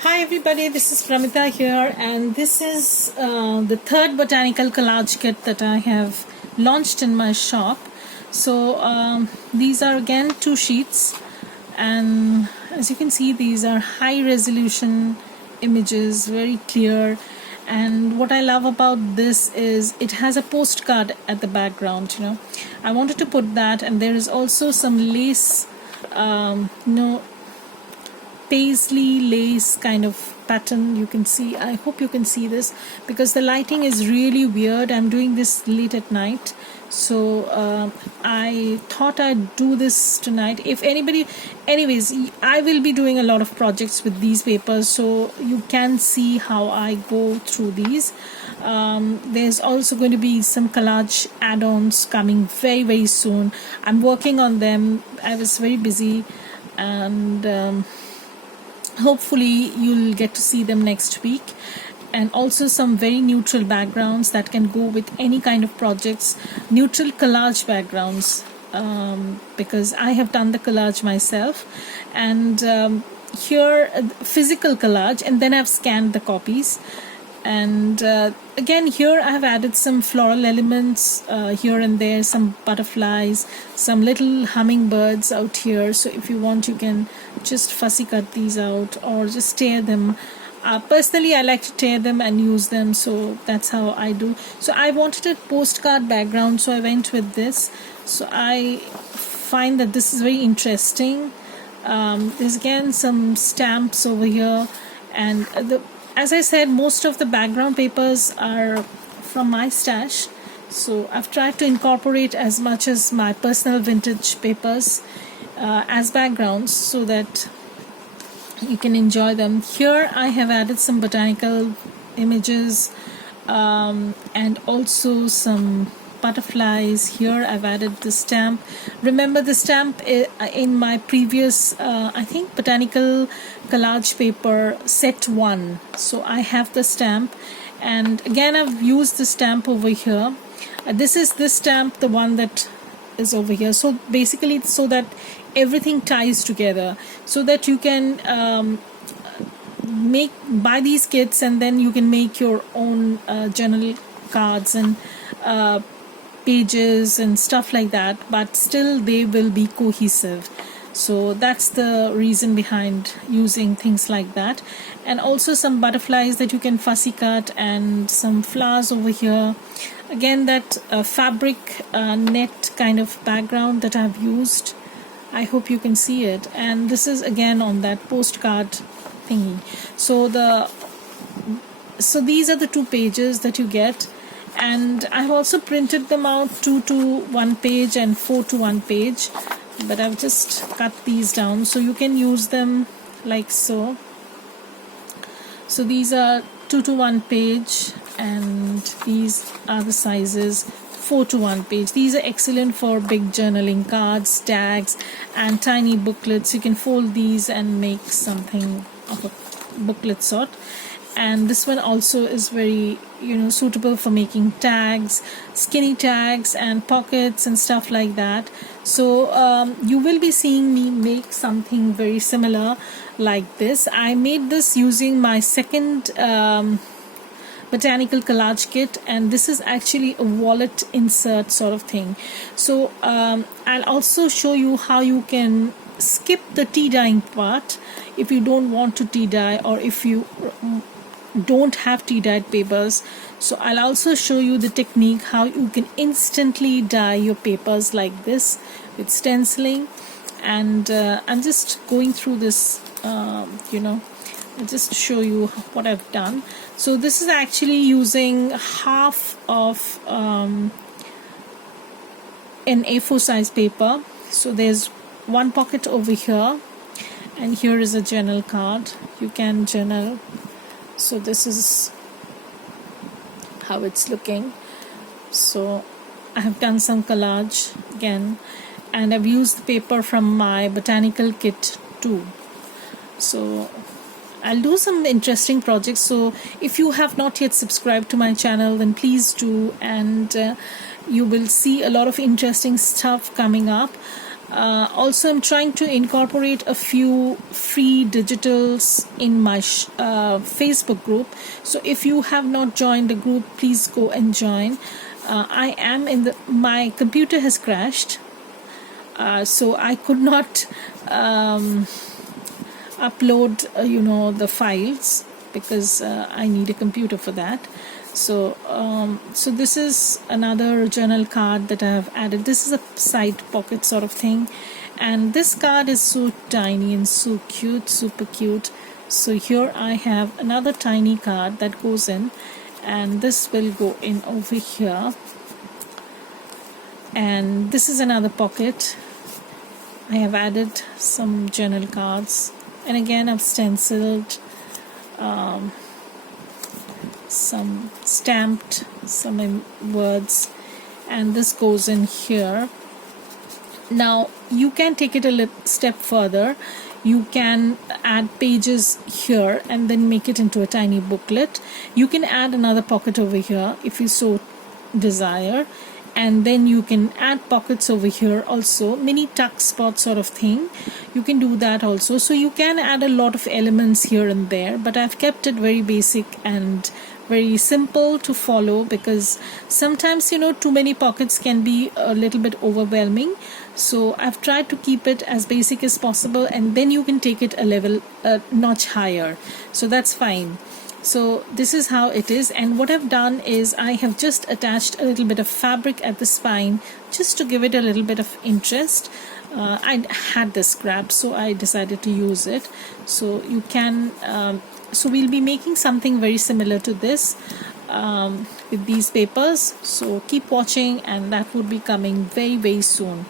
Hi everybody, this is Pramita here, and this is the third botanical collage kit that I have launched in my shop. So these are again 2 sheets, and as you can see, these are high resolution images, very clear. And what I love about this is it has a postcard at the background. I wanted to put that, and there is also some lace, paisley lace kind of pattern. You can see, I hope you can see this because the lighting is really weird. I'm doing this late at night, so I thought I'd do this tonight. If anybody, anyways, I will be doing a lot of projects with these papers, so you can see how I go through these. There's also going to be some collage add-ons coming very soon. I'm working on them. I was very busy, and hopefully you'll get to see them next week. And also some very neutral backgrounds that can go with any kind of projects, neutral collage backgrounds, because I have done the collage myself. And here physical collage, and then I've scanned the copies. And again, here I have added some floral elements here and there, some butterflies, some little hummingbirds out here. So if you want, you can just fussy cut these out or just tear them. Personally, I like to tear them and use them, so that's how I do. So I wanted a postcard background, so I went with this. So I find that this is very interesting. There's again some stamps over here, and as I said, most of the background papers are from my stash, so I've tried to incorporate as much as my personal vintage papers as backgrounds so that you can enjoy them. Here I have added some botanical images and also some butterflies. Here I've added the stamp. Remember the stamp in my previous I think botanical collage paper set 1, so I have the stamp, and again I've used the stamp over here. This is this stamp, the one that is over here. So basically, so that everything ties together, so that you can buy these kits, and then you can make your own journal cards and pages and stuff like that, but still they will be cohesive. So that's the reason behind using things like that. And also some butterflies that you can fussy cut, and some flowers over here. Again, that fabric net kind of background that I've used, I hope you can see it. And this is again on that postcard thingy. So these are the 2 pages that you get, and I've also printed them out 2 to 1 page and 4 to 1 page, but I've just cut these down so you can use them like so. So these are 2 to 1 page, and these are the sizes 4 to 1 page. These are excellent for big journaling cards, tags, and tiny booklets. You can fold these and make something of a booklet sort. And this one also is very suitable for making tags, skinny tags and pockets and stuff like that. So you will be seeing me make something very similar like this. I made this using my second botanical collage kit, and this is actually a wallet insert sort of thing. So I'll also show you how you can skip the tea dyeing part if you don't want to tea dye, or if you don't have tea dyed papers. So I'll also show you the technique how you can instantly dye your papers like this with stenciling. And I'm just going through this I'll just show you what I've done. So this is actually using half of an A4 size paper. So there's 1 pocket over here, and here is a journal card. You can journal. So this is how it's looking. So I have done some collage again, and I've used the paper from my botanical kit too. So I'll do some interesting projects. So if you have not yet subscribed to my channel, then please do, and you will see a lot of interesting stuff coming up. Also, I'm trying to incorporate a few free digitals in my Facebook group. So if you have not joined the group, please go and join. I am in my computer has crashed, so I could not upload the files, because I need a computer for that. So so this is another journal card that I have added. This is a side pocket sort of thing, and this card is so tiny and so cute, super cute. So here I have another tiny card that goes in, and this will go in over here. And this is another pocket. I have added some journal cards, and again I've stenciled, some stamped some words, and this goes in here. Now you can take it a step further. You can add pages here and then make it into a tiny booklet. You can add another pocket over here if you so desire, and then you can add pockets over here also, mini tuck spot sort of thing. You can do that also. So you can add a lot of elements here and there, but I've kept it very basic and very simple to follow, because sometimes too many pockets can be a little bit overwhelming. So I've tried to keep it as basic as possible, and then you can take it a notch higher, so that's fine. So this is how it is, and what I've done is I have just attached a little bit of fabric at the spine just to give it a little bit of interest. I had this scrap, so I decided to use it. So you can so we'll be making something very similar to this with these papers, so keep watching, and that would be coming very, very soon.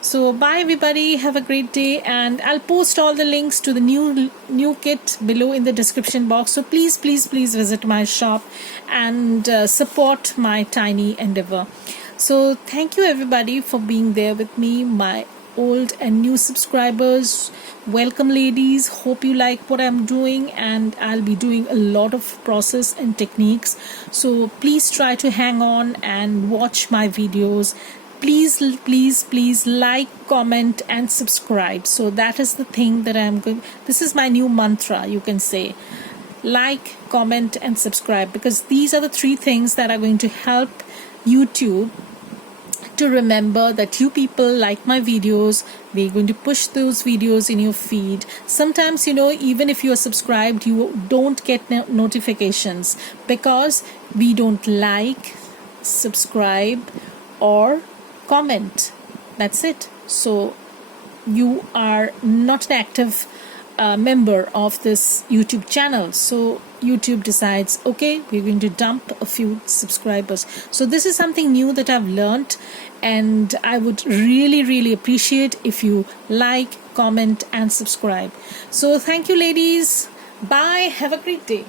So bye everybody, have a great day, and I'll post all the links to the new kit below in the description box. So please visit my shop and support my tiny endeavor. So thank you everybody for being there with me, my old and new subscribers. Welcome ladies, hope you like what I'm doing, and I'll be doing a lot of process and techniques. So please try to hang on and watch my videos. Please like, comment and subscribe. So that is the thing that I'm going, this is my new mantra, you can say. Like, comment and subscribe, because these are the three things that are going to help YouTube to remember that you people like my videos. They're going to push those videos in your feed. Sometimes even if you are subscribed, you don't get notifications because we don't like, subscribe or comment. That's it. So you are not an active member of this YouTube channel. So YouTube decides, okay, we're going to dump a few subscribers. So this is something new that I've learned, and I would really appreciate if you like, comment and subscribe. So thank you ladies. Bye. Have a great day.